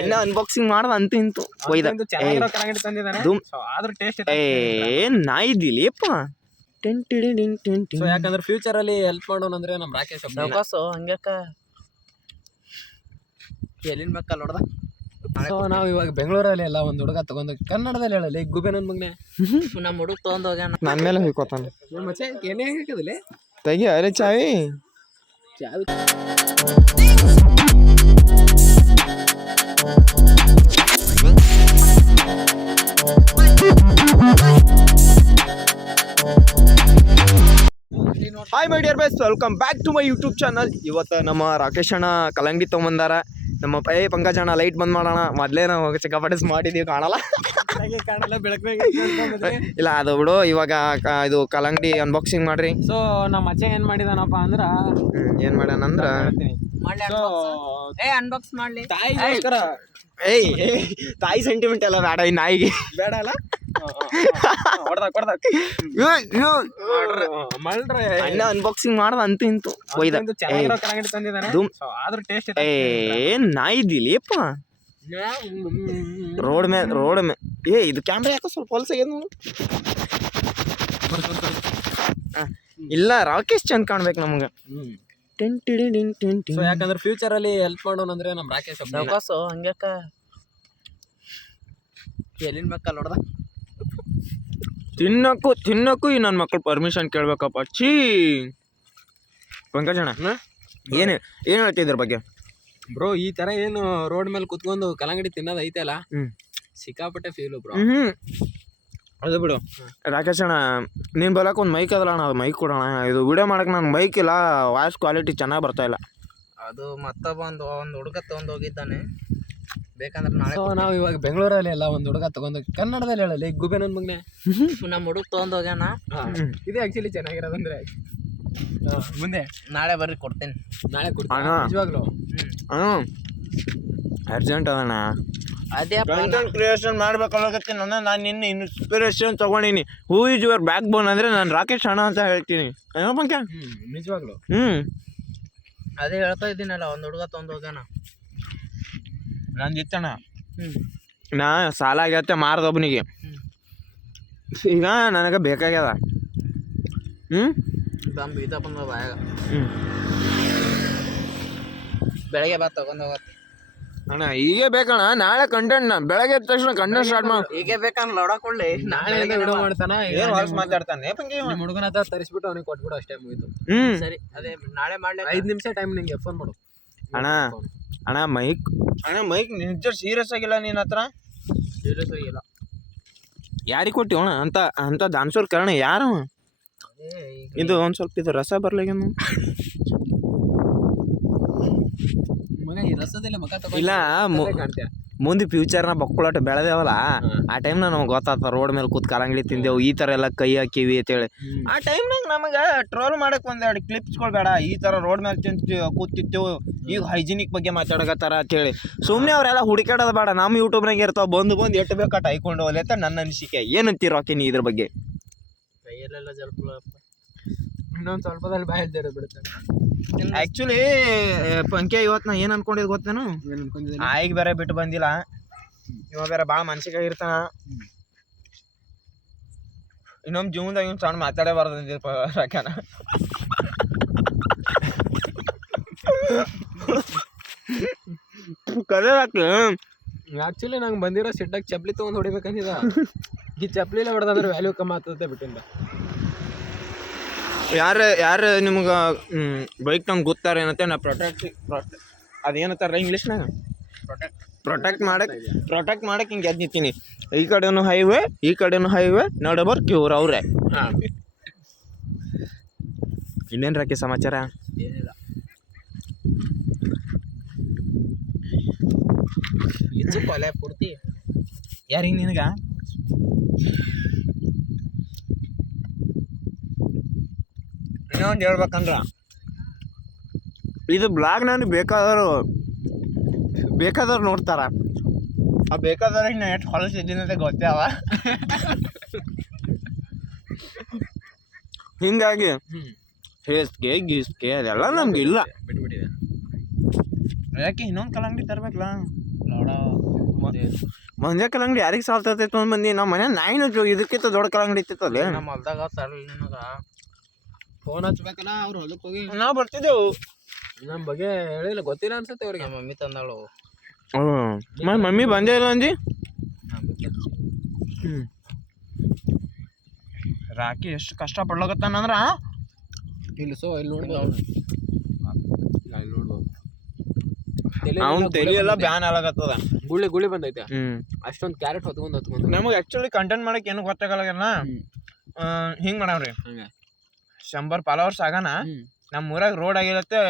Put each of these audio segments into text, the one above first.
ಇನ್ನ ಅನ್ಬಾಕ್ಸಿಂಗ್ ಮಾಡ್ದ ಅಂತೂ ಇಂತು ಒಯ್ದ ನಾಯಿದ್ದಿಲಿಯಪ್ಪ. ಯಾಕಂದ್ರೆ ಫ್ಯೂಚರ್ ಅಲ್ಲಿ ಹೆಲ್ಪ್ ಮಾಡೋಣ ಅಂದ್ರೆ ನಮ್ ರಾಕೇಶ್ ಹಂಗ್ಯಾಕ ಎಲ್ಲಿನ ಬೇಕಲ್ಲ ಹೊಡ್ದ. ಸೊ ನಾವ್ ಇವಾಗ ಬೆಂಗಳೂರಲ್ಲಿ ಎಲ್ಲ ಒಂದ್ ಹುಡುಗ ತಗೊಂಡ್ ಕನ್ನಡದಲ್ಲಿ ಹೇಳಲ್ಲ ಈಗ ಗುಬೆನ್ ಮಗ್ನೆ ನಮ್ಮ ಹುಡುಗ ತಗೊಂಡ್ ಹೋಗ್ಯಾನ. ನನ್ ಮೇಲೆ ಹೋಯ್ಕೋತಾನ ಮಚ್ಚೆ ಏನೇ ಹಾಕದಿಲ್ಲ ತೆಗಿ ಅರೆ ಚಾವಿ. Hi my dear best, welcome back to my YouTube channel. ಇವತ್ತು ನಮ್ಮ ರಾಕೇಶ್ ಅಣ್ಣ ಕಲಂಗಡಿ ತೊಗೊಂಬಂದಾರ. ನಮ್ಮ ಪಂಕಜ್ ಅಣ್ಣ ಲೈಟ್ ಬಂದ್ ಮಾಡೋಣ. ಮೊದಲೇ ನಾವು ಚಿಕ್ಕಪಟಸ್ ಮಾಡಿದೀವಿ, ಕಾಣಲ್ಲ ಇಲ್ಲ ಅದು ಬಿಡು. ಇವಾಗ ಇದು ಕಲಂಗಡಿ ಅನ್ಬಾಕ್ಸಿಂಗ್ ಮಾಡ್ರಿ. ಸೊ ನಮ್ಮ ಮಚ್ಚೆ ಏನ್ ಮಾಡಿದಾನಪ್ಪ ಅಂದ್ರ ಏನ್ ಮಾಡ್ಯಾನಂದ್ರ ಅನ್ಬಾಕ್ಸ್ ಮಾಡ್ಲಿ. ತಾಯಿ ಸೆಂಟಿಮೆಂಟ್ ಎಲ್ಲ ಬೇಡ ಈ ನಾಯಿಗೆ, ಬೇಡ ಅಲ್ಲ. ಅಣ್ಣ ಅನ್ಬಾಕ್ಸಿಂಗ್ ಮಾಡ್ದ ಅಂತೂ ಇಂತು ಒಯ್ದ. ನಾಯಿದ್ದಿಲಿಯಪ್ಪ ರೋಡ್ ಮೇಲೆ ಇದು ಕ್ಯಾಮ್ರಾ ಯಾಕೋ ಸ್ವಲ್ಪ ಹೊಲ್ಸಾಗ್ಯದ. ಇಲ್ಲ ರಾಕೇಶ್ ಚಂದ ಕಾಣ್ಬೇಕು ನಮ್ಗೆ. ಯಾಕಂದ್ರೆ ಫ್ಯೂಚರ್ ಅಲ್ಲಿ ಹೆಲ್ಪ್ ಮಾಡೋಣ ಅಂದ್ರೆ ನಮ್ ರಾಕೇಶ್ ಹಂಗ್ಯಾಕ ಎಲ್ಲಿನ ಬೇಕಲ್ಲ ಹೊಡ್ದ. ತಿನ್ನಕ್ಕೂ ಈ ನನ್ನ ಮಕ್ಳು ಪರ್ಮಿಷನ್ ಕೇಳ್ಬೇಕಪ್ಪ. ಛೀ ಪಂಕಜಣ್ಣ ಏನು ಹೇಳ್ತಿದ್ರ ಬಗ್ಗೆ ಬ್ರೋ? ಈ ತರ ಏನು ರೋಡ್ ಮೇಲೆ ಕುತ್ಕೊಂಡು ಕಲ್ಲಂಗಡಿ ತಿನ್ನೋದು ಐತಲ್ಲ, ಸಿಕ್ಕಾಪಟ್ಟೆ ಫೀಲ್ ಬ್ರೋ. ಅದು ಬಿಡು ರಾಕೇಶ್ ಅಣ್ಣ, ನೀನ್ ಬರಕ್ಕೆ ಒಂದು ಮೈಕ್ ಅದಲ್ಲ ಅಣ್ಣ, ಅದು ಮೈಕ್ ಕೊಡೋಣ. ಇದು ವಿಡಿಯೋ ಮಾಡಕ್ಕೆ ನಾನು ಮೈಕ್ ಇಲ್ಲ, ವಾಯ್ಸ್ ಕ್ವಾಲಿಟಿ ಚೆನ್ನಾಗಿ ಬರ್ತಾ ಇಲ್ಲ. ಅದು ಮತ್ತೊಬ್ಬ ಒಂದು ಹುಡುಗ ತಗೊಂಡ್ ಹೋಗಿದ್ದಾನೆ, ಬೇಕಂದ್ರೆ ನಾಳೆ. ನಾವು ಇವಾಗ ಬೆಂಗಳೂರಲ್ಲಿ ಎಲ್ಲ ಒಂದ್ ಹುಡುಗ ತಗೊಂಡು ಕನ್ನಡದಲ್ಲಿ ಹೇಳಲ್ಲ ಈಗ ಗುಬೆನ್ ಮಗ್ನೆ ನಮ್ಮ ಹುಡುಗ ತಗೊಂಡ್ ಹೋಗ್ಯಾನ. ಇದು ಆಕ್ಚುಲಿ ಚೆನ್ನಾಗಿರೋದಂದ್ರೆ ಮುಂದೆ ನಾಳೆ ಬರ್ರಿ ಕೊಡ್ತೇನೆ. ನಾಳೆ ಕೊಡ್ತೀನಿ ನಿಜವಾಗ್ಲು. ಅರ್ಜೆಂಟ್ ಅದಣ್ಣ, ಅದೇ ಕಂಟೆಂಟ್ ಕ್ರಿಯೇಷನ್ ಮಾಡ್ಬೇಕಲ್ಲೋಗತ್ತೆ. ನಾನು ನಿನ್ನ ಇನ್ಸ್ಪಿರೇಷನ್ ತಗೊಂಡಿನಿ. ಹೂ ಇಸ್ ಯುವರ್ ಬ್ಯಾಕ್ ಬೋನ್ ಅಂದ್ರೆ ನಾನು ರಾಕೇಶ್ ಅಣ್ಣ ಅಂತ ಹೇಳ್ತೀನಿ. ನಿಜವಾಗ್ಲು ಅದೇ ಹೇಳ್ತಾ ಇದ್ದೀನಲ್ಲ, ಒಂದು ಹುಡುಗ ತಗೊಂಡ್ ಹೋಗ್ಯಾನ. ನಾನು ಜಿತ್ತಣ್ಣ ನಾ ಸಾಲ ಆಗತ್ತೆ ಮಾರ್ದೊಬ್ಬನಿಗೆ, ಈಗ ನನಗೆ ಬೇಕಾಗ್ಯದ. ಬೀಜ ಬಂದ ಬಾಯಾಗ ಬೆಳಗ್ಗೆ ಬಾ ತಗೊಂಡ್ ಹೋಗತ್ತೆ ಅಣ್ಣ. ಈಗ ಬೇಕಣ್ಣ, ನಾಳೆ ಕಂಟೆಂಟ್ ಬೆಳಗ್ಗೆ ಎದ್ದ ತಕ್ಷಣ ಕಂಟೆಂಟ್ ಸ್ಟಾರ್ಟ್ ಮಾಡಿ. ಈಗ ಬೇಕಂದ್ರೆ ಲೊಡಕೊಳ್ಳಿ, ನಾಳೆ ವಿಡಿಯೋ ಮಾಡ್ತಾನ. ಏನು ಹೊರಸ್ ಮಾತಾಡ್ತಾನೆ ನಿಮ್ಮ ಹುಡುಗನ ಹತ್ರ ತರಿಸ್ಬಿಟ್ಟು ಅವನಿಗೆ ಕೊಟ್ಬಿಡು, ಅಷ್ಟೇ ಮುಗಿತು. ಸರಿ, ಅದೇ ನಾಳೆ ಮಾಡ್ಲಿ. 5 ನಿಮಿಷ ಟೈಮ್ ನಿಂಗೆ ಫೋನ್ ಮಾಡು. ಅಣ್ಣ ಮೈಕ್ ನಿಜ ಸೀರಿಯಸ್ ಆಗಿಲ್ಲ ನಿನ್ನ ಹತ್ರ? ಸೀರಿಯಸ್ ಆಗಿಲ್ಲ. ಯಾರಿಗೆ ಕೊಟ್ಟಿವ ಅಂತ ದಾನ್ಸೋರ್ ಕಾರಣ ಯಾರು? ಇದು ಒಂದ್ ಸ್ವಲ್ಪ ಇದು ರಸ ಬರ್ಲಾಗ ಮಗ, ಈ ರಸದಲ್ಲಿ ಮಗ ಇಲ್ಲ. ಮುಂದೆ ಫ್ಯೂಚರ್ನ ಬಕ್ಕಳಾಟ ಬೆಳೆದೇವಲ್ಲ, ಆ ಟೈಮ್ನಾಗ ನಮ್ಗೆ ಗೊತ್ತಾಗ್ತ ರೋಡ್ ಮೇಲೆ ಕೂತ್ ಕಲಂಗಡಿ ತಿಂದೆವು, ಈ ಥರ ಎಲ್ಲ ಕೈ ಹಾಕಿವಿ ಅಂತೇಳಿ. ಆ ಟೈಮ್ನಾಗ ನಮಗೆ ಟ್ರೋಲ್ ಮಾಡಕ್ಕೆ ಒಂದೆರಡು ಕ್ಲಿಪ್ಸ್ಗಳು ಬೇಡ. ಈ ಥರ ರೋಡ್ ಮೇಲೆ ಕೂತಿದ್ದೆವು, ಈಗ ಹೈಜಿನಿಕ್ ಬಗ್ಗೆ ಮಾತಾಡಕತ್ತಾರ ಅಂತೇಳಿ ಸುಮ್ಮನೆ ಅವರೆಲ್ಲ ಹುಡುಕಾಡೋದು ಬೇಡ. ನಮ್ಮ ಯೂಟ್ಯೂಬ್ನಾಗ ಇರ್ತಾವೆ, ಬಂದು ಎಟ್ಟು ಬೇಕಾಟ ಹೈಕೊಂಡು ಹೋಗ್ಲಿ ಅಂತ ನನ್ನ ಅನಿಸಿಕೆ. ಏನಂತೀರ ರಾಕಿ ನೀ ಇದ್ರ ಬಗ್ಗೆ? ಕೈಯಲ್ಲೆಲ್ಲ ಜಲ್ಪು ಇನ್ನೊಂದು ಸ್ವಲ್ಪದಲ್ಲಿ ಬಾಯಲ್ಲಿ ಬಿಡುತ್ತೆ. ಆ್ಯಕ್ಚುಲಿ ಪಂಕ್ಯ ಇವತ್ತು ನಾ ಏನು ಅನ್ಕೊಂಡಿದ್ದು ಗೊತ್ತೇನು? ಆಯಿಗೆ ಬೇರೆ ಬಿಟ್ಟು ಬಂದಿಲ್ಲ, ಇವ ಬೇರೆ ಭಾಳ ಮನ್ಸಿಗೆ ಇರ್ತಾನ. ಇನ್ನೊಮ್ಮೆ ಜೀವನದಾಗ ಇವ್ನು ಸಣ್ಣ ಮಾತಾಡೇ ಬಾರ್ದಂದಿಪ್ಪ ರಾಕ್ಯಾನ. ಕರೆ ರಾಕಿ ಆ್ಯಕ್ಚುಲಿ ನಂಗೆ ಬಂದಿರೋ ಸಿಟ್ಟಾಗಿ ಚಪ್ಪಲಿ ತೊಗೊಂಡು ಹೊಡಿಬೇಕಂತಿದ. ಈ ಚಪ್ಪಲಿಲ್ಲ ಹೊಡೆದಂದ್ರೆ ವ್ಯಾಲ್ಯೂ ಕಮ್ಮಿ ಆಗ್ತದೆ ಬಿಟ್ಟಿಂದ. ಯಾರು ನಿಮ್ಗೆ ಬೈಕ್ ನಮ್ಗೆ ಗೊತ್ತಾರ ಏನತ್ತೆ? ನಾ ಅದೇನತ್ತಾರ ಇಂಗ್ಲೀಷ್ನಾಗ ಪ್ರೊಟೆಕ್ಟ್ ಮಾಡಕ್ಕೆ ಹಿಂಗೆ ಎದ್ದು ನಿಂತೀನಿ. ಈ ಕಡೆನೂ ಹೈವೇ ನಡಬರ್ ಕ್ಯೂರ್ ಅವ್ರೆ. ಇನ್ನೇನು ರಾಕಿ ಸಮಾಚಾರ? ಏನಿಲ್ಲ, ಹೆಚ್ಚು ಕೊಲೆ ಪೂರ್ತಿ. ಯಾರಿಗೆ ನಿನಗ? ಇನ್ನೊಂದು ಹೇಳ್ಬೇಕಂದ್ರ ಇದು ಬ್ಲಾಗ್ ನನಗೆ ಬೇಕಾದವ್ರು ನೋಡ್ತಾರ. ಆ ಬೇಕಾದವ್ರಿಗೆ ನಾನು ಎಷ್ಟು ಹೊಲಸಿದ್ದೀನಿ ಅಂತ ಗೊತ್ತೇ ಅವ. ಹಿಂಗಾಗಿ ಹೇಸ್ಗೆ ಗೀಸ್ಗೆ ಅದೆಲ್ಲ ನಮ್ಗೆ ಇಲ್ಲ. ಬಿಟ್ಬಿಟ್ಟಿದೆ. ಯಾಕೆ ಇನ್ನೊಂದು ಕಲ್ಲಂಗಡಿ ತರಬೇಕಲ್ಲ? ಒಂದೇ ಕಲ್ಲಂಗಡಿ ಯಾರಿಗೆ ಸಾಲ್ತೈತೆ ತೊಗೊಂಡ್ ಬಂದಿ ನಮ್ಮ ಮನೆ ನಾಯಿನ ಇದಕ್ಕಿಂತ ದೊಡ್ಡ ಕಲ್ಲಂಗಡಿ ಇತ್ತಿತ್ತಲ್ಲಿ ನಮ್ಮ ಹೊಲ್ದಾಗ ತರಲಿ ನಿನಗ ಫೋನ್ ಹಚ್ಬೇಕಲ್ಲ ಅವ್ರು ಹೊಲಕ್ಕೆ ಹೋಗಿ ನಾವು ಬರ್ತಿದ್ದೆವು ನಮ್ಮ ಬಗ್ಗೆ ಹೇಳಿಲ್ಲ ಗೊತ್ತಿಲ್ಲ ಅನ್ಸುತ್ತೆ ಅವ್ರಿಗೆ. ನಮ್ಮ ಮಮ್ಮಿ ತಂದಾಳು. ಮಮ್ಮಿ ಬಂದೇ ಇಲ್ಲ ಅಂದಿ. ರಾಕಿ ಎಷ್ಟು ಕಷ್ಟ ಪಡ್ಲಕತ್ತಾನಂದ್ರ ಇಲ್ಲಿ ಇಲ್ಲಿ ನೋಡ್ಬೋದು, ಇಲ್ಲಿ ನೋಡ್ಬೋದು ಅವ್ನ ತಲೆ ಎಲ್ಲ ಬ್ಯಾನ್ ಆಗತ್ತದ. ಗುಳಿ ಬಂದೈತೆ. ಅಷ್ಟೊಂದು ಕ್ಯಾರೆಟ್ ಹೊತ್ಕೊಂಡು ನಮಗೆ ಆಕ್ಚುಲಿ ಕಂಟೆಂಟ್ ಮಾಡಕ್ ಏನು ಗೊತ್ತಾಗಲ್ಲ. ಹಿಂಗ್ ಮಾಡವ್ರಿ, 100 ಫಾಲೋವರ್ಸ್ ಆಗಾನ ನಮ್ಮ ಊರಾಗ ರೋಡ್ ಆಗಿರತ್ತೆ,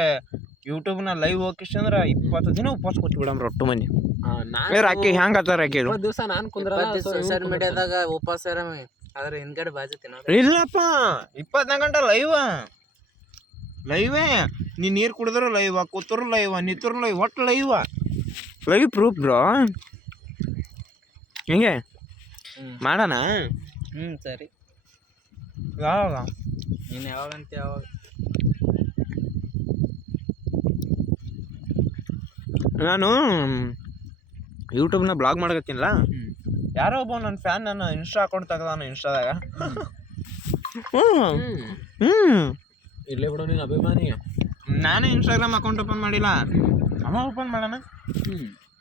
ಯೂಟ್ಯೂಬ್ನ ಲೈವ್ ಹೋಗಿಸಂದ್ರ 20 ದಿನ ಉಪವಾಸ ಕೂತ್ ಬಿಡಮ್ರಿ ಒಟ್ಟು ಮಂದಿ. ರಾಕಿ ಹೆಂಗ್ ಆತ ರಾಕಿ ದಿವಸ ನಾನು ಕುಂದ್ರ ಸೋಷಿಯಲ್ ಮೀಡಿಯಾದಾಗ ಉಪವಾಸ ಆದ್ರೆ ಹಿಂದ್ಗಡೆ ಬಾಜು ತಿನ್ನೋದು. ಇಲ್ಲಪ್ಪ 24 ಗಂಟೆ ಲೈವೇ. ನೀ ನೀರು ಕುಡಿದ್ರು ಲೈವ್, ಕೂತರು ಲೈವ್, ನಿಂತರು ಲೈವ್, ಒಟ್ಟು ಲೈವ್ ಪ್ರೂಫ್ ಬ್ರೋ. ಹಿಂಗೆ ಮಾಡೋಣ. ಸರಿ, ಯಾವಾಗ ನೀನು ಯಾವಾಗಂತ ಯಾವಾಗ. ನಾನು ಯೂಟ್ಯೂಬ್ನ ಬ್ಲಾಗ್ ಮಾಡಕತ್ತೀನಲ್ಲ, ಯಾರೋ ಒಬ್ಬ ನನ್ನ ಫ್ಯಾನ್ ನನ್ನ ಇನ್ಸ್ಟಾ ಅಕೌಂಟ್ ತೆಗ್ದಾನ ಇನ್ಸ್ಟಾದಾಗ. ಇರ್ಲಿ ಬಿಡು, ನೀನು ಅಭಿಮಾನಿ. ನಾನೇ ಇನ್ಸ್ಟಾಗ್ರಾಮ್ ಅಕೌಂಟ್ ಓಪನ್ ಮಾಡಿಲ್ಲ, ಅವ ಓಪನ್ ಮಾಡೋಣ.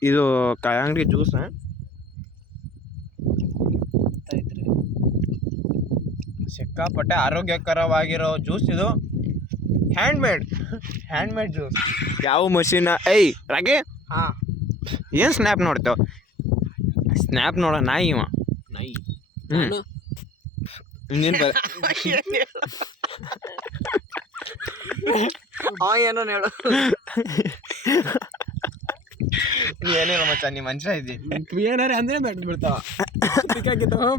ಇದು ಕಲ್ಲಂಗಡಿ ಜ್ಯೂಸ್ ಸಿಕ್ಕಾಪಟ್ಟೆ ಆರೋಗ್ಯಕರವಾಗಿರೋ ಜ್ಯೂಸ್ ಇದು. Hand made juice. ಯಾವ ಮಷೀನ ರಾಗಿ ಏನು ಸ್ನ್ಯಾಪ್ ನೋಡ್ತಾವ? ಸ್ನ್ಯಾಪ್ ನೋಡ ನಾಯಿ ಇವ. ನಾಯಿ ಏನೋ ಹೇಳು. ಏನಿಲ್ಲ ಮಚ್ಚ, ನೀ ಮನುಷ್ಯ ಇದ್ದಿ. ಏನಾರ ಅಂದ್ರೆ ಬಿಡ್ತಾವ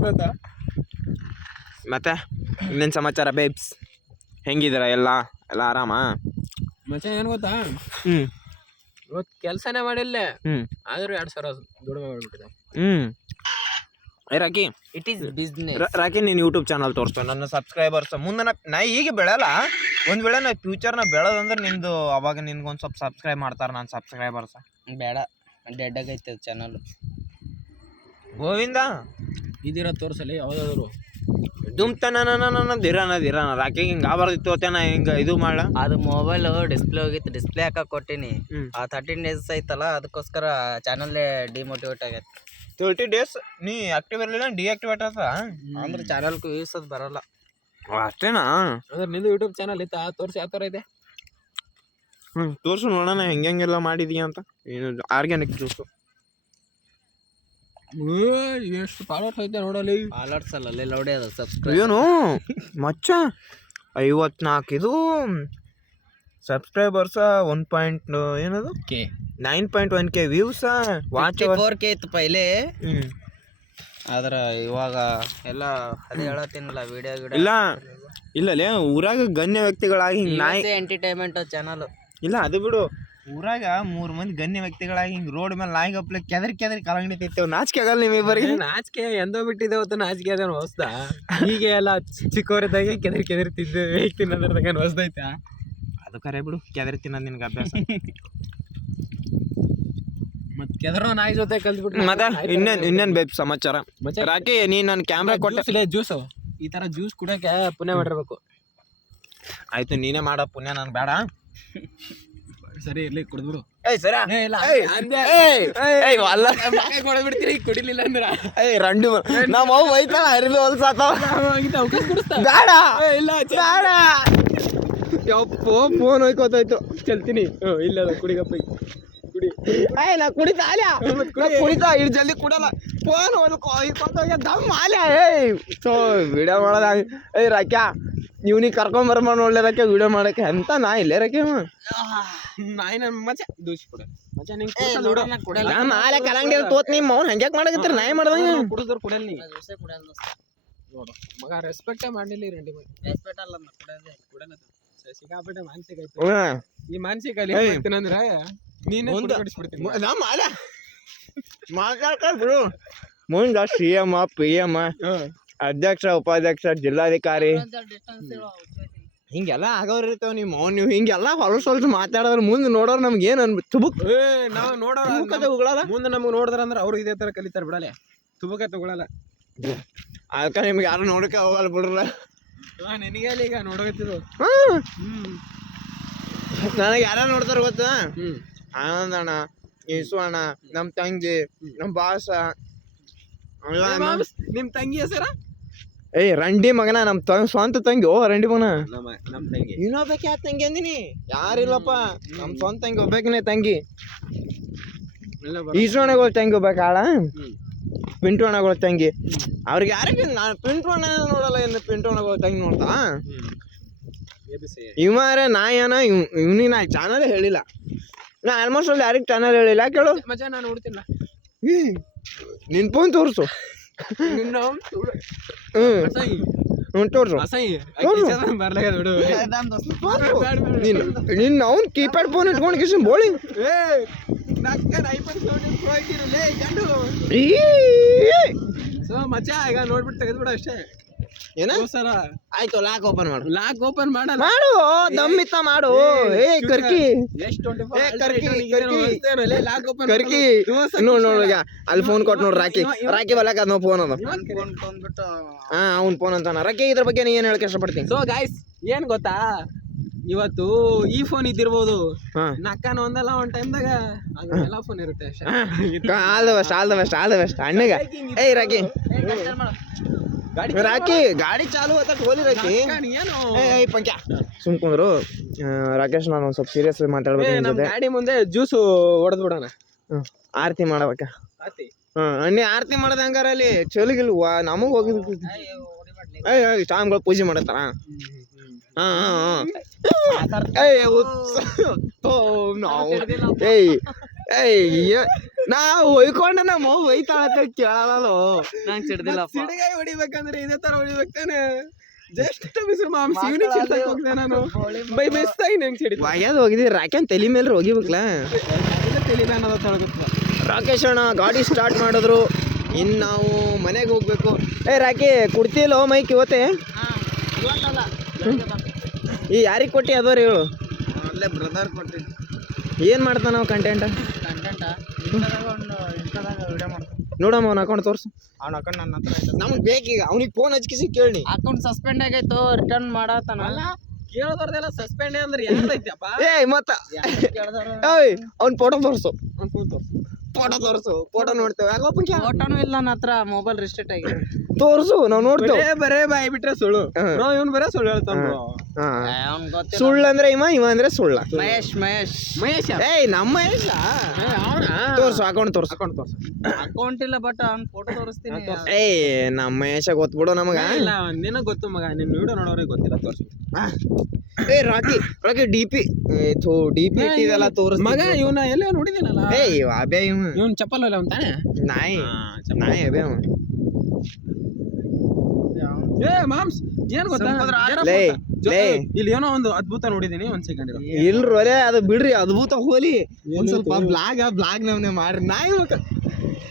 ಬರ್ತಾವ. ಮತ್ತೆ ಇನ್ನೇನು ಸಮಾಚಾರ ಬೇಬ್ಸ್? ಹೆಂಗಿದ್ದೀರ ಎಲ್ಲ ಆರಾಮ? ಮಚ್ಚ ಏನು ಗೊತ್ತಾ, ಇವತ್ತು ಕೆಲಸನೇ ಮಾಡಿಲ್ಲ, ಆದ್ರೂ 2,000 ದುಡಿಮೆ ಮಾಡ್ಬಿಟ್ಟಿದೆ. Rocky, it is business. Rocky, ನೀನು ಯೂಟ್ಯೂಬ್ ಚಾನಲ್ ತೋರಿಸ್ತು ನನ್ನ ಸಬ್ಸ್ಕ್ರೈಬರ್ಸ್ ಮುಂದೆ. ನಾ ಈಗ ಬೆಳೆಯಲ್ಲ, ಒಂದು ವೇಳೆ ನಾ ಫ್ಯೂಚರ್ನ ಬೆಳೆದಂದ್ರೆ ನಿಂದು ಅವಾಗ ನಿನ್ಗೊಂದು ಸ್ವಲ್ಪ ಸಬ್ಸ್ಕ್ರೈಬ್ ಮಾಡ್ತಾರೆ ನನ್ನ ಸಬ್ಸ್ಕ್ರೈಬರ್ಸ್. ಬೇಡ, ಡೆಡ್ ಆಗೈತೆ ಚಾನಲ್. ಗೋವಿಂದ ಇದಿರ ತೋರಿಸಲಿ ಯಾವ್ದಾದ್ರು ದಿರಾನ ರಾಕಿ ಹಿಂಗೆ ಆಗಬಾರ್ದಿತ್ತು ಅತ್ತೆ. ನಾ ಹಿಂಗೆ ಇದು ಮಾಡ, ಅದು ಮೊಬೈಲ್ ಡಿಸ್ಪ್ಲೇ ಹೋಗಿತ್ತು, ಡಿಸ್ಪ್ಲೇ ಹಾಕಕ್ ಕೊಟ್ಟಿನಿ. ಆ 13 days ಐತಲ್ಲ, ಅದಕ್ಕೋಸ್ಕರ ಚಾನಲ್ ಡಿಮೋಟಿವೇಟ್ ಆಗೈತೆ. 30 days ನೀ ಆಕ್ಟಿವ್ ಇರಲಿಲ್ಲ, ಡಿಆಕ್ಟಿವೇಟ್ ಆತ ಅಂದ್ರೆ ಚಾನಲ್ ಯೂಸ್ ಅದು ಬರಲ್ಲ ಅಷ್ಟೇನಾ? ಅಂದ್ರೆ ನಿಂದು ಯೂಟ್ಯೂಬ್ ಚಾನಲ್ ಇತ್ತಾ? ತೋರಿಸಿ ಯಾವ ಥರ ಇದೆ. ತೋರಿಸು ನೋಡೋಣ ಹೆಂಗೆಲ್ಲ ಮಾಡಿದೀಯ ಅಂತ. ಏನು ಆರ್ಗ್ಯಾನಿಕ್ ಜ್ಯೂಸು ಎಷ್ಟು ಫಾಲೋವರ್ಸ್ ಐತೆ ನೋಡಲಿ. ಫಾಲೋವರ್ಸ್ ಅಲ್ಲ, ಲೌಡೆ ಅದ ಸಬ್ಸ್ಕ್ರೈಬ್. ಏನು ಮಚ್ಚ 54 ಇದು ಸಬ್ಸ್ಕ್ರೈಬರ್ಸ. 1. ಏನದು 9.1K ವ್ಯೂಸ. ವಾಚ್ 4K ಇತ್ತು ಪೈಲೆ, ಆದ್ರೆ ಇವಾಗ ಎಲ್ಲ ಅದೇ ಹೇಳತ್ತೀನಲ್ಲ, ವಿಡಿಯೋ ಇಲ್ಲಲೇ ಊರಾಗ ಗಣ್ಯ ವ್ಯಕ್ತಿಗಳಾಗಿ ಹಿಂಗೆ ನಾಯಿ ಎಂಟರ್ಟೈನ್ಮೆಂಟ್ ಚಾನಲ್ ಇಲ್ಲ, ಅದು ಬಿಡು. ಊರಾಗ 3 ಮಂದಿ ಗಣ್ಯ ವ್ಯಕ್ತಿಗಳಾಗಿ ಹಿಂಗೆ ರೋಡ್ ಮೇಲೆ ನಾಯಿಗೆ ಹಪ್ಲೆ ಕೆದರಿ ಕಲಂಗಡಿ ತಿಂತೇವೆ. ನಾಚಿಕೆ ಆಗಲ್ಲ ನಿಮ್ಮಿಬ್ಬರಿಗೆ? ನಾಚಿಕೆ ಎಂದೋ ಬಿಟ್ಟಿದೆ ಹೊತ್ತು, ನಾಚಿಕೆ ಅದೇನು ಹೊಸ್ದ. ಹೀಗೆ ಎಲ್ಲ ಚಿಕ್ಕವರಿದ್ದಾಗೆ ಕೆದರಿ ತಿನ್ನೋದ್ರದಾಗ ಹೊಸ್ದೈತಾ? ಅದು ಕರೆ ಬಿಡು, ಕೆದರಿ ತಿನ್ನೋದು ನಿನ್ಗೆ ಅಭ್ಯಾಸ. ಮತ್ತೆ ಕೆದರೋ ನಾಯಿ ಜೊತೆ ಕಲ್ತ್ಬಿಟ್ಟು ಮತ್ತೆ ಇನ್ನೇನು ಬೇಕು ಸಮಾಚಾರ? ರಾಕಿ, ನೀ ನನ್ನ ಕ್ಯಾಮ್ರಾ ಕೊಟ್ಟೆ ಜ್ಯೂಸು. ಈ ಥರ ಜ್ಯೂಸ್ ಕುಡಿಯೋಕೆ ಪುಣ್ಯ ಮಾಡಿರ್ಬೇಕು. ಆಯ್ತು, ನೀನೇ ಮಾಡ ಪುಣ್ಯ, ನಾನು ಬೇಡ. ಸರಿ ಇರ್ಲಿ, ಕುಡಿದ್ಬಿಡು. ಬಿಡ್ತೀರಿ ಕುಡಿಲಿಲ್ಲ ಅಂದ್ರ ರಂಡಿ ನಮ್ಮ ಅವು ಐತಲ್ಲ ಅರಿವಿ ಹೊಲ್ಸಾತಾವ. ಬೇಡ ಇಲ್ಲ ಬೇಡ, ಯಪ್ಪೋ ಫೋನ್ ಹೋಯ್ಕೋತಾಯ್ತು. ಚಲ್ತೀನಿ. ಇಲ್ಲ ಕುಡಿಗಪ್ಪ, ಕುಡಿ. ನಾ ಕುಡಿತಾ ಕುಡಿತಾ ಇಡ್ ಜಲ್ದಿ ಕುಡಲ್ಲ. ಫೋನ್ ಹೋಯ್ಕೋತೋಗ್ಯ ದಮ್ ಆಲ್ಯ. ಸೊ ವಿಡಿಯೋ ಮಾಡೋದ ರಾಕ್ಯಾ, ಇವ್ನಿಗೆ ಕರ್ಕೊಂಬರ್ಮ ನೋಡ್ಲೆ ರಾಕ್ಯ ವಿಡಿಯೋ ಮಾಡಕ್ಕೆ ಅಂತ ನಾ ಇಲ್ಲೇ ರಾಕ್ಯ ನಾಯಿ ನನ್ನ ಮಚ್ಚ ದೂಸಿ ಕೊಡ ಮಚ್ಚ. ನಿಂಗೆ ನಾಳೆ ಕಲಂಗಡಿ ತೋತ್ ನಿಮ್ಮ ಅವ್ನು ಹಂಗ್ಯಾಕೆ ಮಾಡಕತ್ತೀರಿ? ನಾಯಿ ಮಾಡ್ದಂಗೆ ಕುಡಿದ್ರು ಕುಡಿಯಲ್ಲ ನೀ ನೋಡು ಮಗ. ರೆಸ್ಪೆಕ್ಟೇ ಮಾಡಲಿಲ್ಲ ಈ ರೆಂಡಿ ಬಗ್ಗೆ. ರೆಸ್ಪೆಕ್ಟ್ ಅಲ್ಲ ಕುಡಲ್ಲ. ಸಿಕ್ಕಾಪಟ್ಟೆ ಮಾನಸಿಕ ಐತಿ. ಈ ಮಾನಸಿಕ ಅಂದ್ರೆ ನೀನೇ ಬಿಡಿಸ್ಬಿಡ್ತೀನಿ. ಬಿಡು. ಮುಂದ CM PM, ಅಧ್ಯಕ್ಷ, ಉಪಾಧ್ಯಕ್ಷ, ಜಿಲ್ಲಾಧಿಕಾರಿ, ಹಿಂಗೆಲ್ಲ ಆಗೋರ್ ಇರ್ತಾವ ನೀವು ಹಿಂಗೆಲ್ಲ ಹೊಲಸ್ ಮಾತಾಡೋದ್ರ ಮುಂದೆ ನೋಡೋರು ನಮ್ಗೆ ಏನು ತುಬುಕ್ ನಾವು ನೋಡೋಣ ಉಗಳಲ್ಲ ಮುಂದೆ ನಮ್ಗೆ ನೋಡಿದ್ರ ಅಂದ್ರೆ ಅವ್ರು ಇದೇ ತರ ಕಲಿತಾರ ಬಿಡಲೆ ತುಬಕ ತಗೊಳಲ್ಲ ಅದಕ್ಕೆ ನಿಮ್ಗೆ ಯಾರು ನೋಡಕ್ಕೆ ಹೋಗಲ್ಲ ಬಿಡ್ರಲ್ಲ ನಿನಗೆ ಈಗ ನೋಡೋಗತ್ತಿದ್ದು ನನಗೆ ಯಾರು ನೋಡ್ತಾರ ಗೊತ್ತಾ ಹ್ಮ್ ಆನಂದ ಅಣ್ಣ ಯಶು ಅಣ್ಣ ನಮ್ ತಂಗಿ ನಮ್ ಬಾಸ ನಿಮ್ ತಂಗಿ ಹೆಸರ ಏಯ್ ರಂಡಿ ಮಗನ ನಮ್ ಸ್ವಂತ ತಂಗಿ ಓ ರಂಡಿ ಮಗನ ನಮ್ ತಂಗಿ ಇನ್ನೊಬ್ಬಕ್ಕೆ ಯಾವ ತಂಗಿ ಅಂದಿನಿ ಯಾರಿಲ್ಲಪ್ಪ ನಮ್ ಸ್ವಂತ ತಂಗಿ ಒಬ್ಬಾಕಿನೇ ತಂಗಿ ಈಸು ಅಣ್ಣಗಳ ತಂಗಿ ಒಬ್ಬಾಕ ಆಳ ಪಿಂಟು ಅಣ್ಣಗಳ ತಂಗಿ ಅವ್ರಿಗೆ ಯಾರಿಗೆ ನಾನು ಪಿಂಟು ಅಣ್ಣ ನೋಡಲ್ಲ ಏನು ಪಿಂಟು ಅಣ್ಣಗಳ ತಂಗಿ ನೋಡ್ತಾ ಇವಾರ ನಾಯನ ಇವ್ನಿಗೆ ನಾ ಚಾನಲ್ ಹೇಳಿಲ್ಲ ನಾ ಆಲ್ಮೋಸ್ಟ್ ಅಲ್ಲಿ ಯಾರಿಗೆ ಚಾನಲ್ ಹೇಳಿಲ್ಲ ಕೇಳು ಮಜಾ ನಾನು ನೋಡ್ತೀನಿ ನಿನ್ ಫೋನ್ ತೋರಿಸು ತೋರ್ಸು ನಿನ್ನ ಅವ್ನು ಕೀಪ್ಯಾಡ್ ಫೋನ್ ಇಟ್ಕೊಂಡು ಕಿಶನ್ ಬೋಳಿ ಮಚ್ಚ ಈಗ ನೋಡ್ಬಿಟ್ಟು ತೆಗೆದ್ಬಿಡ ಅಷ್ಟೇ ಏನ ಸರ ಆಯ್ತು ಲಾಕ್ ಓಪನ್ ಮಾಡು ಲಾಕ್ ಓಪನ್ ಮಾಡಲ್ಲ ಮಾಡು ದಮ್ಮಿತ್ತ ಮಾಡು ಏ ಕರ್ಕಿ ಕರ್ಕಿ ನೋಡ್ ಈಗ ಅಲ್ಲಿ ಫೋನ್ ಕೊಟ್ಟು ನೋಡ್ರಿ ರಾಕಿ ಬಲಕ ಅದ್ ಫೋನ್ ಅದ ಹಾ ಅವ್ನ್ ಫೋನ್ ಅಂತಾನ ರಾಕಿ ಇದ್ರ ಬಗ್ಗೆ ನೀ ಏನ್ ಹೇಳಕ್ ಇಷ್ಟಪಡ್ತೀನಿ ಸೊ ಗಾಯ್ಸ್ ಏನ್ ಗೊತ್ತಾ ಇವತ್ತು ಈ ಫೋನ್ ಇದ್ದಿರ್ಬೋದು ನಕ್ಕನ ಒಂದಲ್ಲ ಒಂದ್ ಟೈಮ್ದಾಗ ಎಲ್ಲ ಫೋನ್ ಇರುತ್ತೆ ಅಷ್ಟೇ ಆಲ್ ದ ಬೆಸ್ಟ್ ಅಣ್ಣಗ ಏಯ್ ರಾಕಿ ರಾಕಿ ಗಾಡಿ ಚಾಲು ಆತ ಹೋಲಿ ರಾಕಿ ಏಯ್ ಪಂಕ್ಯ ಸುಮ್ಕೊಂಡ್ರು ರಾಕೇಶ್ ನಾನು ಒಂದ್ ಸ್ವಲ್ಪ ಸೀರಿಯಸ್ ಮಾತಾಡ್ಬೇಕು ನಿನ್ ಜೊತೆ ಗಾಡಿ ಮುಂದೆ ಜ್ಯೂಸ್ ಹೊಡೆದ್ ಬಿಡೋಣ ಆರತಿ ಮಾಡಬೇಕ ಅಣ್ಣಿ ಆರತಿ ಮಾಡೋದ್ ಹಂಗಾರ ಅಲ್ಲಿ ಚಲಗಿಲ್ವಾ ನಮಗ್ ಹೋಗಿದ್ ಏಯ್ ಸ್ವಾಮಿಗಳು ಪೂಜೆ ಮಾಡತ್ತಾರ ನಾವು ಹೊಯ್ಕೊಂಡ ನಮ್ಮ ಒಯ್ತಾಳ ಕೇಳಲ್ಲ ಸಿಡಿಗಾಯಿ ಹೊಡಿಬೇಕಂದ್ರೆ ಇದೇ ತರ ಹೊಡಿಬೇಕಾನೆ ಜಸ್ಟ್ ಬಿಸಿರು ಮಾಂಸ ಹೋಗ್ದೆ ನಾನು ಬೈ ಬೆಸ್ತಾಗಿ ನಂಗೆ ಸಿಡಿ ವಾಗ್ಯಾದ ಹೋಗಿದ್ವಿ ರಾಕ್ಯಾನ್ ತಲೆ ಮೇಲೆ ಹೋಗಿಬೇಕಲ್ಲ ತಲೆ ಮ್ಯಾನ್ ಅದ ತೊಳಗುತ್ತ ರಾಕೇಶ್ ಅಣ್ಣ ಗಾಡಿ ಸ್ಟಾರ್ಟ್ ಮಾಡಿದ್ರು ಇನ್ನು ನಾವು ಮನೆಗೆ ಹೋಗ್ಬೇಕು ಏ ರಾಕಿ ಕುಡ್ತಿಲ್ಲೋ ಮೈಕ್ ಇವತ್ತೆ ಈ ಯಾರಿಗೆ ಕೊಟ್ಟಿ ಅದವ್ರಿ ಹೇಳು ಅಲ್ಲೇ ಬ್ರದರ್ ಕೊಟ್ಟಿ ಏನು ಮಾಡ್ತಾನ ನಾವು ಕಂಟೆಂಟ್ ನೋಡಮ್ಮ ಅವ್ನ ಅಕೌಂಟ್ ತೋರ್ಸು ಅವ್ನ ಅಕೌಂಟ್ ನನ್ನ ಹತ್ರ ನಮ್ಗೆ ಬೇಕೀಗ ಅವ್ನಿಗೆ ಫೋನ್ ಹಚ್ಕಿಸಿ ಕೇಳಿ ಅಕೌಂಟ್ ಸಸ್ಪೆಂಡ್ ಆಗೈತು ರಿಟರ್ನ್ ಮಾಡತ್ತಾನಲ್ಲ ಕೇಳೋದವ್ರದೆಲ್ಲ ಸಸ್ಪೆಂಡ್ ಅಂದ್ರೆ ಯಾರೈತಪ್ಪ ಏಯ್ ಮತ್ತ ಏಯ್ ಅವ್ನ ಫೋಟೋ ತೋರ್ಸು ಫೋಟೋ ನೋಡ್ತೇವೆ ಯಾಕಪ್ಪ ಫೋಟೋನು ಇಲ್ಲ ನನ್ನ ಹತ್ರ ಮೊಬೈಲ್ ರಿಸ್ಟ್ರಿಕ್ಟ್ ಆಗಿದೆ ತೋರ್ಸು ನಾವು ನೋಡ್ತೇವೆ ಬರೇ ಬಾಯಿ ಬಿಟ್ರೆ ಸುಳ್ಳು ಇವ್ನು ಬರೇ ಸುಳ್ಳು ಹೇಳ್ತಾನ ಸುಳ್ಳು ಅಂದ್ರೆ ಇವ ಅಂದ್ರೆ ಸುಳ್ಳ ಮಹೇಶ್ ಏಯ್ ನಮ್ಮ ಮಹೇಶ ತೋರ್ಸು ಅಕೌಂಟ್ ತೋರ್ಸು ಅಕೌಂಟ್ ಇಲ್ಲ ಬಟ್ ಅವ್ನ ಫೋಟೋ ತೋರಿಸ್ತೀನಿ ಏಯ್ ನಮ್ಮ ಮಹೇಶ ಗೊತ್ಬಿಡು ನಮಗ ನಿನಗ್ ಗೊತ್ತು ಮಗ ನಿನ್ ವಿಡಿಯೋ ನೋಡೋರಿಗೆ ಗೊತ್ತಿಲ್ಲ ತೋರ್ಸು ಏ ರಾಕಿ ಡಿಪಿ ಇಟ್ಟಿದೆಲ್ಲ ತೋರಿಸ್ ಮಗ ಇವನ ಎಲ್ಲ ನೋಡಿದೀನಲ್ಲ ಏಯ್ ಅಬ್ಯಾ ಇವನ್ ಚಪ್ಪಲ್ ಅಲ್ಲ ಅವ್ನ್ ತಾನೆ ನಾಯಿ ಅಬ್ಯಾ ಏ ಮಾಮ್ಸ್ ಏನ್ ಗೊತ್ತಾ ಇಲ್ಲಿ ಏನೋ ಒಂದು ಅದ್ಭುತ ನೋಡಿದೀನಿ ಒಂದ್ ಸೆಕೆಂಡ್ ಇಲ್ರಿ ಒಲೆ ಅದು ಬಿಡ್ರಿ ಅದ್ಭುತ ಹೋಲಿ ಒಂದ್ ಸ್ವಲ್ಪ ಬ್ಲಾಗ್ ನಮ್ನೆ ಮಾಡ್ರಿ ನಾಯಿ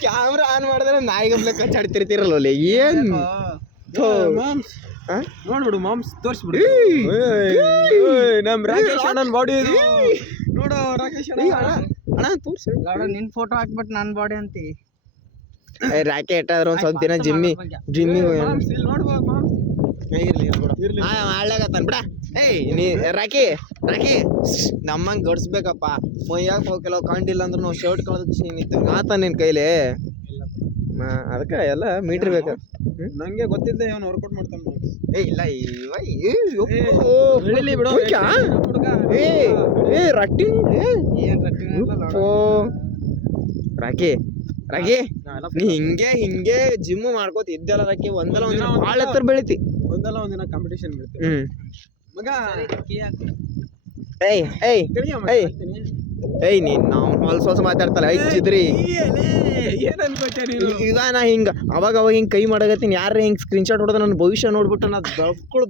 ಕ್ಯಾಮ್ರಾ ಆನ್ ಮಾಡಿದ್ರೆ ನಾಯಿ ಗಮ್ಲೆ ಕಚ್ಚಾಡ್ತಿರ್ತಿರಲ್ಲ ಒಲೆ ಏನ್ ಮಾಮ್ಸ್ ನೋಡ್ಬಿಡು ಮಾಮ್ಸ್ ತೋರ್ಸ್ಬಿಡು ನಮ್ ರಾಕೇಶ್ ಅಣ್ಣನ್ ಬಾಡಿ ಇದು ನೋಡು ರಾಕೇಶ್ ಅಣ್ಣ ತೋರ್ಸು ನಿನ್ ಫೋಟೋ ಹಾಕ್ಬಿಟ್ಟು ನನ್ ಬಾಡಿ ಅಂತಿ ರಾಕಿ ಇಟ್ಟಾದ್ರೆ ಒಂದ್ ಸ್ವಲ್ಪ ದಿನ ಜಿಮ್ಮಿಗೆ ಮಾಡ್ಲಾಗತ್ತಾನ ಬಿಡ ಏಯ್ ನೀ ರಾಕಿ ನಮ್ಮಂಗ್ ಗಡ್ಸ್ಬೇಕಪ್ಪ ಮೈಯಾಗ ಹೋಗಲ್ಲ ಕಂಡಿಲ್ಲ ಅಂದ್ರೆ ನಾವು ಶರ್ಟ್ ಕಳೆದ ಆತ ನಿನ್ ಕೈಲಿ ಅದಕ್ಕೆ ಎಲ್ಲ ಮೀಟರ್ ಬೇಕು ನಂಗೆ ಗೊತ್ತಿದ್ದೆ ಇವನು ವರ್ಕೌಟ್ ಮಾಡ್ತಾನೆ ಏ ಇಲ್ಲ ರಾಕಿ ನೀ ಹಿಂಗೆ ಜಿಮ್ ಮಾಡ್ಕೋತ ಇದ್ದಲ್ಲ ರಾಕಿ ಒಂದಲ್ಲ ಒಂದಿನ ಭಾಳ ಎತ್ತರ ಬೆಳಿತಿ ಒಂದಲ್ಲ ಒಂದಿನ ಕಾಂಪಿಟೇಷನ್ ಬೀಳ್ತಿ ಮಗ ಏಯ್ ನೀನ್ ನಾವು ಹೊಲ್ಸ ಮಾತಾಡ್ತಲ್ಲ ಐಚಿದ್ರಿ ಏನ್ ಅನ್ಕೋತ ಈಗ ನಾ ಹಿಂಗ ಅವಾಗ ಹಿಂಗ್ ಕೈ ಮಾಡಕತ್ತೀನಿ ಯಾರ ಹಿಂಗ್ ಸ್ಕ್ರೀನ್ ಶಾಟ್ ಹೊಡೆದ ನನ್ನ ಭವಿಷ್ಯ ನೋಡ್ಬಿಟ್ಟು ನಾ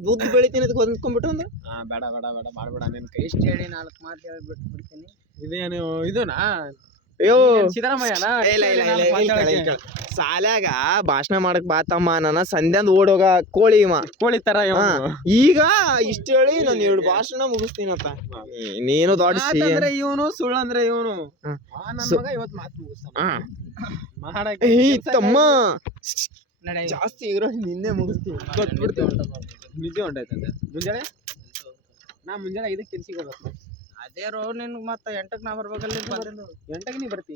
ದುಡ್ಡು ಬೆಳಿತೀನಿ ಅದಕ್ಕೆ ಹೊಂದ್ಕೊಂಡ್ಬಿಟ್ಟು ಅಂದ್ರೆ ಬೇಡ ಮಾಡ್ಬೇಡ ನಿನ್ ಇಷ್ಟ ಹೇಳಿ 4 ಮಾತು ಹೇಳ್ಬಿಟ್ಟು ಬಿಡ್ತೀನಿ ಇದೇನು ಇದನಾ ಅಯ್ಯೋ ಸಿದ್ದರಾಮಯ್ಯನ ಸಾಲ್ಯಾಗ ಭಾಷಣ ಮಾಡಕ್ ಬಾತಮ್ಮ ನನ್ನ ಸಂಧ್ಯಾಂದ್ ಓಡೋಗ ಕೋಳಿ ಇವ ಕೋಳಿ ತರ ಈಗ ಇಷ್ಟ ಹೇಳಿ ನಾನು 2 ಭಾಷಣ ಮುಗಿಸ್ತೀನಪ್ಪ. ನೀನು ದೊಡ್ಡ ಅಂದ್ರೆ ಇವನು ಸುಳ್ಳು ಅಂದ್ರೆ ಇವನು ಇವತ್ತು ಮಾತು ಮುಗಿಸ್ತಾನ ತಮ್ಮ ಜಾಸ್ತಿ ಇರೋ ನಿನ್ನೆ ಮುಗಿಸ್ತೀನಿ. ನಿದ್ದೆ ಹೊಂಟೈತಂತೆ ಮುಂಜಾನೆ ಮುಂಜಾನೆ 5ಕ್ಕೆ ಕೆಲ್ಸಿಗೆ ಹೋಗ್ಬೇಕು. ಅದೇ ರೋ ನಿನ್ಗೆ ಮತ್ತೆ 8ಕ್ಕೆ ನಾ ಬರ್ಬೇಕಲ್ಲ. 8ಕ್ಕೆ ನೀ ಬರ್ತಿ.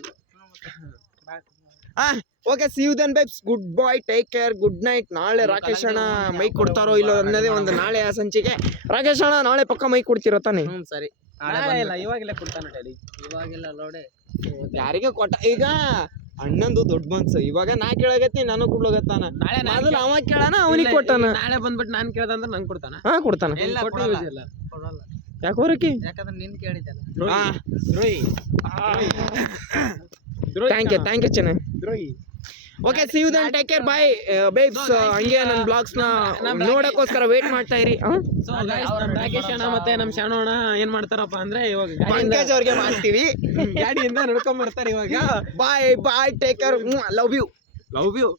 Okay see you then babes. Good bye, take care, good night. ನಾಳೆ ರಾಕೇಶ್ ಅಣ್ಣ ಮೈಕ್ ಕೊಡ್ತಾರೋ ಇಲ್ಲೋ ಅನ್ನೋದೇ ಒಂದು ನಾಳೆ ಆ ಸಂಚಿಕೆ. ರಾಕೇಶ್ ಅಣ್ಣ ನಾಳೆ ಪಕ್ಕ ಮೈಕ್ ಕೊಡ್ತಿರೋ ತಾನೆ? ಸರಿ. ಇಲ್ಲ ಇವಾಗೆಲ್ಲ ಕೊಡ್ತಾನ ಡೈಲಿ. ಇವಾಗಿಲ್ಲ ಲೋಡೆ ಯಾರಿಗೆ ಕೊಟ್ಟ? ಈಗ ಅಣ್ಣಂದು ದೊಡ್ಡ ಮನ್ಸು. ಇವಾಗ ನಾ ಕೇಳಾಗತ್ತಿ ನಾನು ಕೊಡ್ಲೋಗತ್ತಾನ. ಮೊದಲು ಅವ ಕೇಳಾನ ಅವನಿಗೆ ಕೊಟ್ಟಾನ. ನಾಳೆ ಬಂದ್ಬಿಟ್ಟು ನಾನ್ ಕೇಳ್ದಂದ್ರೆ ನಂಗೆ ಕೊಡ್ತಾನ. ಕೊಡ್ತಾನ. ಕೊಡಲ್ಲ. ಯಾಕೆ ಹೊರಕಿ? ಯಾಕಂದ್ರೆ ನೀನ್ ಕೇಳಿದ್ದಲ್ಲ. ಥ್ಯಾಂಕ್ ಯು ಚೆನ್ನ. Okay see you then take care bye babes. ಹಂಗೆ ನನ್ನ ಬ್ಲಾಗ್ಸ್ ನ ನೋಡಕ್ಕೋಸ್ಕರ ವೇಟ್ ಮಾಡ್ತಾ ಇರಿ. ರಾಕೇಶ್ ಅಣ್ಣ ಮತ್ತೆ ನಮ್ ಶಾಣು ಅಣ್ಣ ಏನ್ ಮಾಡ್ತಾರಪ್ಪ ಅಂದ್ರೆ ಇವಾಗ ಪಂಕಜ್ ಅವ್ರಿಗೆ ಮಾಡ್ತೀವಿ. ಗಾಡಿಯಿಂದ ನಡ್ಕೊಂಡ್ ಬರ್ತಾರೆ ಇವಾಗ. Bye take care, love you.